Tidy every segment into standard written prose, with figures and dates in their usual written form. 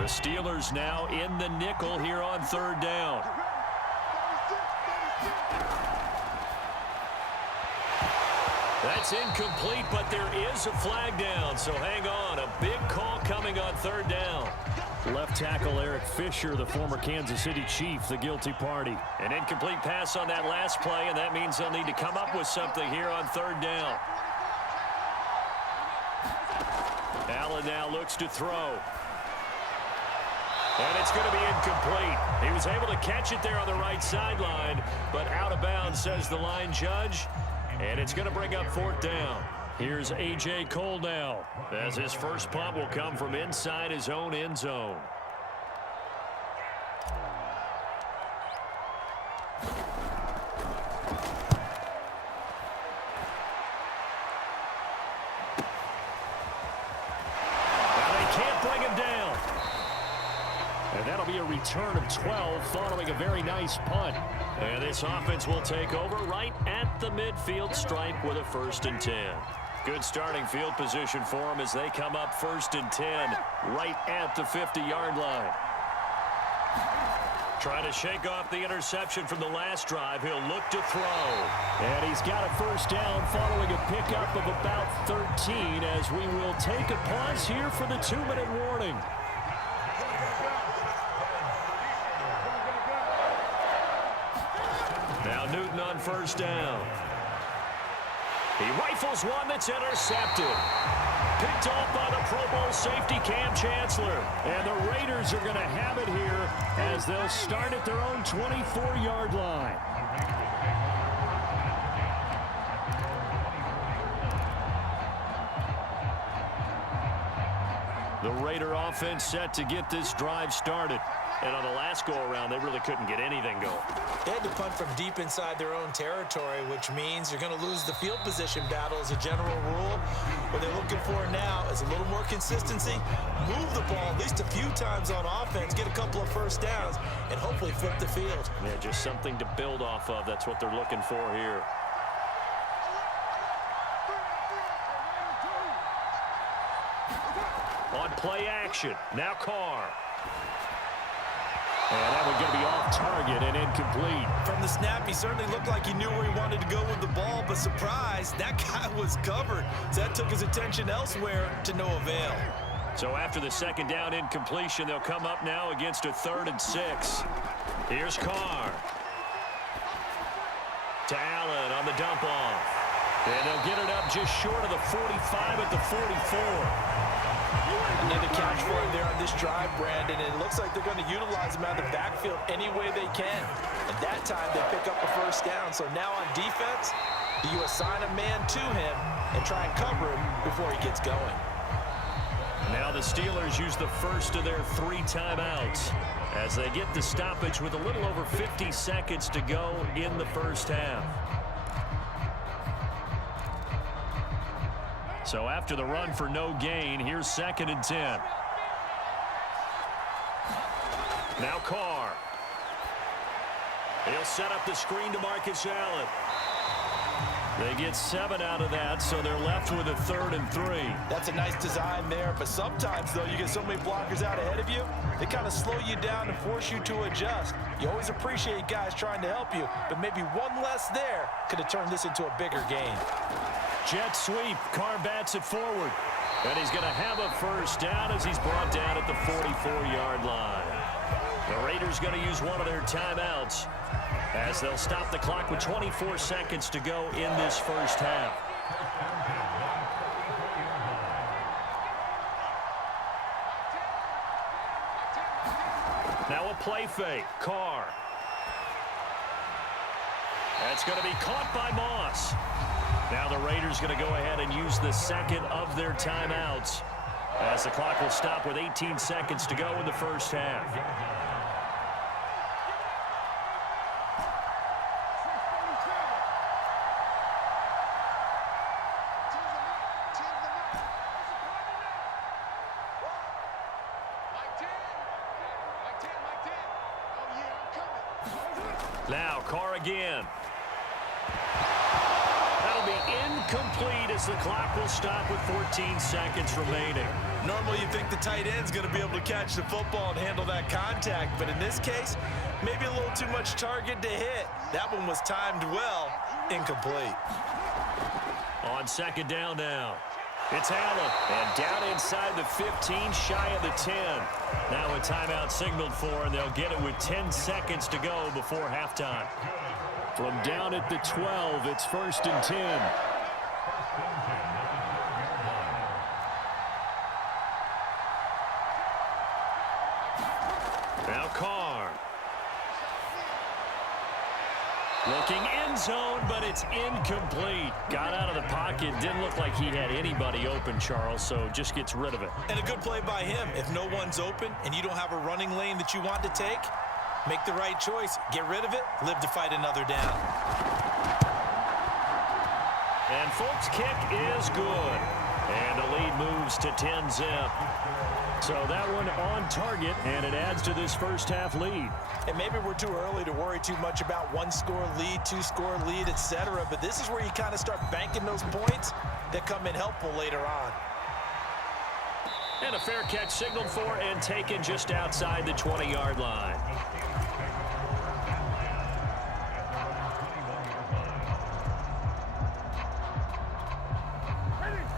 The Steelers now in the nickel here on third down. That's incomplete, but there is a flag down, so hang on. A big call coming on third down. Left tackle Eric Fisher, the former Kansas City Chief, the guilty party. An incomplete pass on that last play, and that means they'll need to come up with something here on third down. Allen now looks to throw. And it's going to be incomplete. He was able to catch it there on the right sideline, but out of bounds, says the line judge. And it's going to bring up fourth down. Here's A.J. Cole now, as his first punt will come from inside his own end zone. And that'll be a return of 12 following a very nice punt. And this offense will take over right at the midfield stripe with a 1st and 10. Good starting field position for them as they come up 1st and 10 right at the 50-yard line. Trying to shake off the interception from the last drive. He'll look to throw. And he's got a 1st down following a pickup of about 13 as we will take a pause here for the 2-minute warning. Now Newton on 1st down. He rifles one that's intercepted. Picked off by the Pro Bowl safety Cam Chancellor. And the Raiders are going to have it here as they'll start at their own 24-yard line. The Raider offense set to get this drive started. And on the last go-around, they really couldn't get anything going. They had to punt from deep inside their own territory, which means you're going to lose the field position battle as a general rule. What they're looking for now is a little more consistency, move the ball at least a few times on offense, get a couple of 1st downs, and hopefully flip the field. Yeah, just something to build off of. That's what they're looking for here. On play action, now Carr. And that one's going to be off target and incomplete. From the snap, he certainly looked like he knew where he wanted to go with the ball, but surprise, that guy was covered. So that took his attention elsewhere to no avail. So after the 2nd down incompletion, they'll come up now against a 3rd and 6. Here's Carr. To Allen on the dump off. And they'll get it up just short of the 45 at the 44. Another catch for him there on this drive, Brandon, and it looks like they're going to utilize him out of the backfield any way they can. And that time they pick up a 1st down. So now on defense, do you assign a man to him and try and cover him before he gets going? Now the Steelers use the first of their 3 timeouts as they get the stoppage with a little over 50 seconds to go in the 1st half. So after the run for no gain, here's 2nd and 10. Now Carr. He'll set up the screen to Marcus Allen. They get 7 out of that, so they're left with a 3rd and 3. That's a nice design there, but sometimes, though, you get so many blockers out ahead of you, they kind of slow you down and force you to adjust. You always appreciate guys trying to help you, but maybe one less there could have turned this into a bigger game. Jet sweep. Carr bats it forward. And he's going to have a 1st down as he's brought down at the 44-yard line. The Raiders going to use one of their timeouts as they'll stop the clock with 24 seconds to go in this 1st half. Now a play fake. Carr. That's going to be caught by Moss. Now the Raiders going to go ahead and use the 2nd of their timeouts as the clock will stop with 18 seconds to go in the 1st half. Now Carr again. That'll be incomplete as the clock will stop with 14 seconds remaining. Normally you think the tight end's going to be able to catch the football and handle that contact, but in this case, maybe a little too much target to hit. That one was timed well, incomplete. On second down now. It's Allen, and down inside the 15, shy of the 10. Now a timeout signaled for, and they'll get it with 10 seconds to go before halftime. From down at the 12, it's 1st and 10. Now Carr. Looking end zone, but it's incomplete. Got out of the pocket. Didn't look like he had anybody open, Charles, so just gets rid of it. And a good play by him. If no one's open and you don't have a running lane that you want to take, make the right choice. Get rid of it. Live to fight another down. And Folk's kick is good. And the lead moves to 10-zip. So that one on target, and it adds to this first half lead. And maybe we're too early to worry too much about one-score lead, two-score lead, etc. But this is where you kind of start banking those points that come in helpful later on. And a fair catch signaled for and taken just outside the 20-yard line.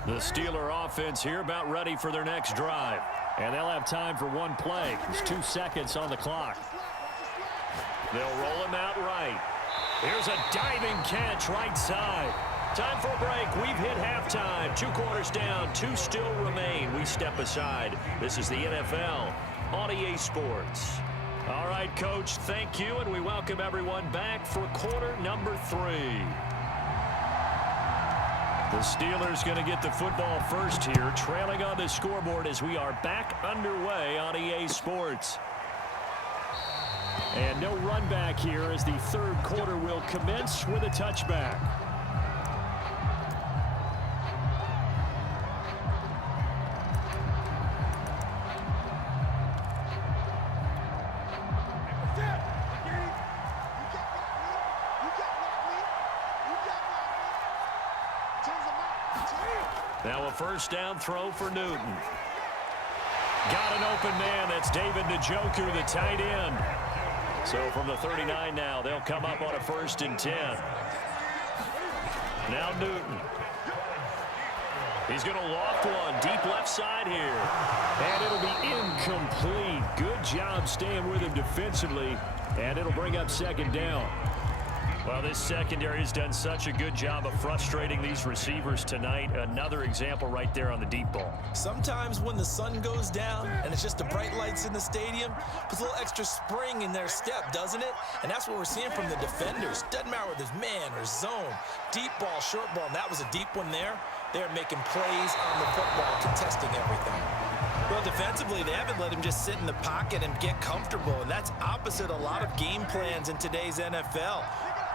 The Steeler offense here about ready for their next drive. And they'll have time for one play. There's 2 seconds on the clock. They'll roll him out right. Here's a diving catch right side. Time for a break. We've hit halftime. 2 quarters down. 2 still remain. We step aside. This is the NFL on EA Sports. All right, Coach, thank you, and we welcome everyone back for quarter number 3. The Steelers going to get the football first here, trailing on the scoreboard as we are back underway on EA Sports. And no run back here as the 3rd quarter will commence with a touchback. Now a first down throw for Newton. Got an open man. That's David Njoku, the tight end. So from the 39 now, they'll come up on a 1st and 10. Now Newton. He's going to loft one deep left side here. And it'll be incomplete. Good job staying with him defensively. And it'll bring up 2nd down. Well, this secondary has done such a good job of frustrating these receivers tonight. Another example right there on the deep ball. Sometimes when the sun goes down and it's just the bright lights in the stadium, puts a little extra spring in their step, doesn't it? And that's what we're seeing from the defenders. Doesn't matter whether it's man or zone, deep ball, short ball, and that was a deep one there. They're making plays on the football, contesting everything. Well, defensively, they haven't let him just sit in the pocket and get comfortable, and that's opposite a lot of game plans in today's NFL.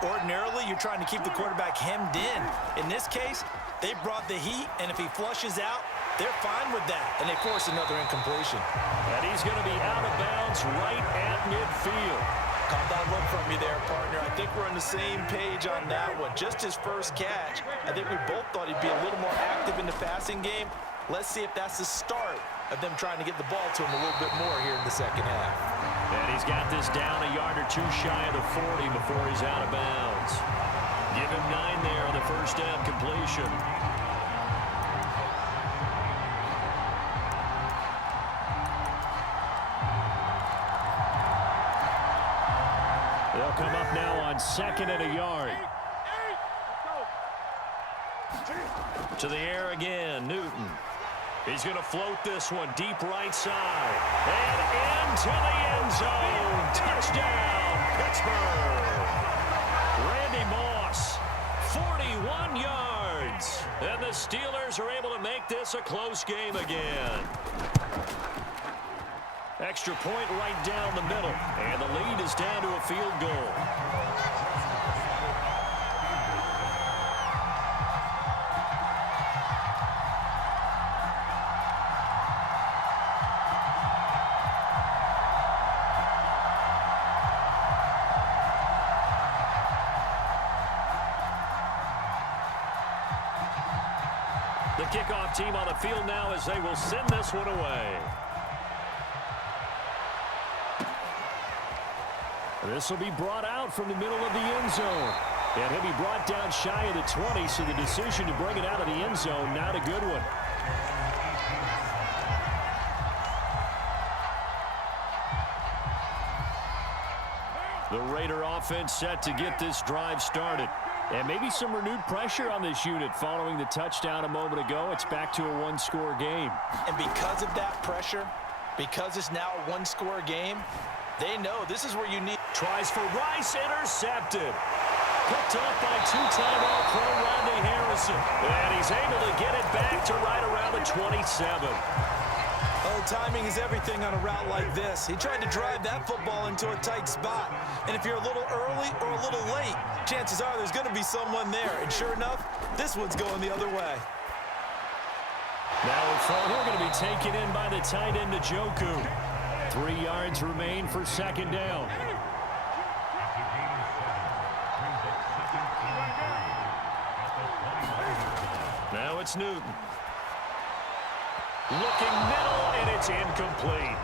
Ordinarily, you're trying to keep the quarterback hemmed in. In this case, they brought the heat, and if he flushes out, they're fine with that, and they force another incompletion. And he's going to be out of bounds right at midfield. Caught that look from you there, partner. I think we're on the same page on that one. Just his first catch. I think we both thought he'd be a little more active in the passing game. Let's see if that's the start of them trying to get the ball to him a little bit more here in the second half. And he's got this down a yard or 2 shy of the 40 before he's out of bounds. Give him 9 there on the first down completion. They'll come up now on 2nd and a yard. To the air again, Newton. He's going to float this one deep right side. And into the end zone. Touchdown, Pittsburgh. Randy Moss, 41 yards. And the Steelers are able to make this a close game again. Extra point right down the middle. And the lead is down to a field goal. kickoff team on the field now as they will send this one away. This will be brought out from the middle of the end zone. And he'll be brought down shy of the 20, so the decision to bring it out of the end zone, not a good one. The Raider offense set to get this drive started. And maybe some renewed pressure on this unit following the touchdown a moment ago. It's back to a one-score game. And because of that pressure, because it's now a one-score game, they know this is where you need. Tries for Rice, intercepted. Picked off by two-time All-Pro Rodney Harrison. And he's able to get it back to right around the 27. Oh, timing is everything on a route like this. He tried to drive that football into a tight spot. And if you're a little early or a little late, chances are there's going to be someone there. And sure enough, this one's going the other way. Now a throw here going to be taken in by the tight end Njoku. 3 yards remain for second down. Now it's Newton. Looking middle, and it's incomplete.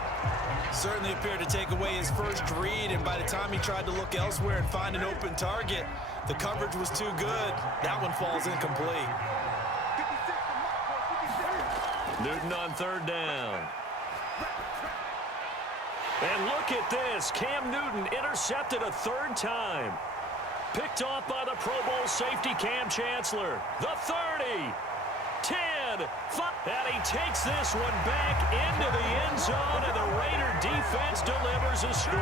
Certainly appeared to take away his first read, and by the time he tried to look elsewhere and find an open target, the coverage was too good. That one falls incomplete. Newton on third down. And look at this. Cam Newton intercepted a third time. Picked off by the Pro Bowl safety Cam Chancellor. The 30. 10, 5, and he takes this one back into the end zone, and the Raider defense delivers a score.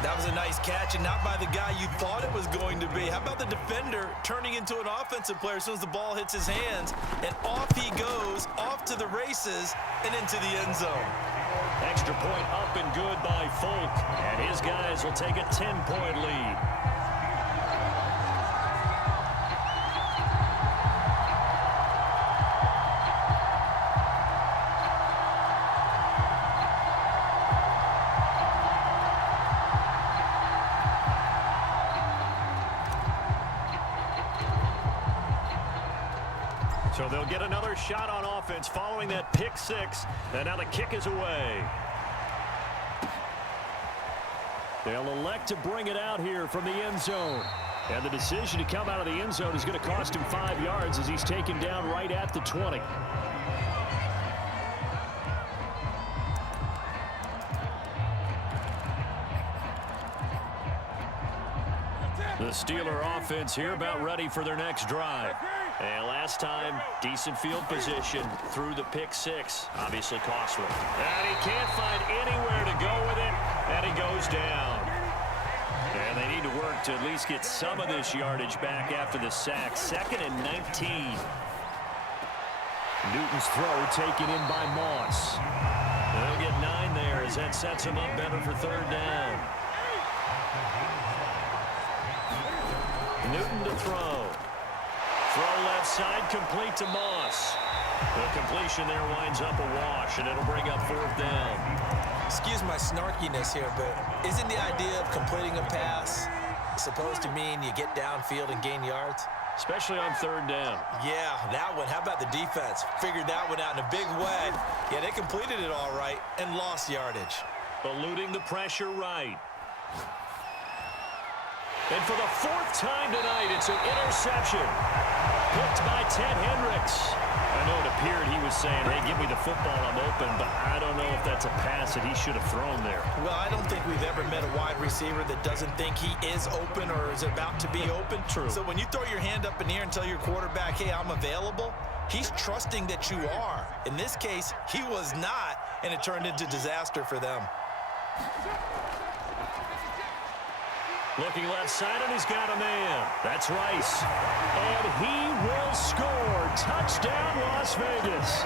That was a nice catch, and not by the guy you thought it was going to be. How about the defender turning into an offensive player as soon as the ball hits his hands, and off he goes, off to the races, and into the end zone. Extra point up and good by Folk, and his guys will take a 10-point lead. So they'll get another shot on offense following that pick six. And now the kick is away. They'll elect to bring it out here from the end zone. And the decision to come out of the end zone is going to cost him 5 yards as he's taken down right at the 20. The Steeler offense here about ready for their next drive. And last time, decent field position through the pick six. Obviously costly. And he can't find anywhere to go with it, and he goes down. And they need to work to at least get some of this yardage back after the sack. 2nd and 19. Newton's throw taken in by Moss. They'll get 9 there as that sets him up better for third down. Newton to throw. Throw left side, complete to Moss. The completion there winds up a wash, and it'll bring up fourth down. Excuse my snarkiness here, but isn't the idea of completing a pass supposed to mean you get downfield and gain yards? Especially on third down. Yeah, that one. How about the defense? Figured that one out in a big way. Yeah, they completed it all right and lost yardage. Eluding the pressure right. And for the 4th time tonight, it's an interception. Picked by Ted Hendricks. I know it appeared he was saying, hey, give me the football, I'm open, but I don't know if that's a pass that he should have thrown there. Well, I don't think we've ever met a wide receiver that doesn't think he is open or is about to be open. True. So when you throw your hand up in the air and tell your quarterback, hey, I'm available, he's trusting that you are. In this case, he was not, and it turned into disaster for them. Looking left side, and he's got a man. That's Rice. And he will score. Touchdown, Las Vegas.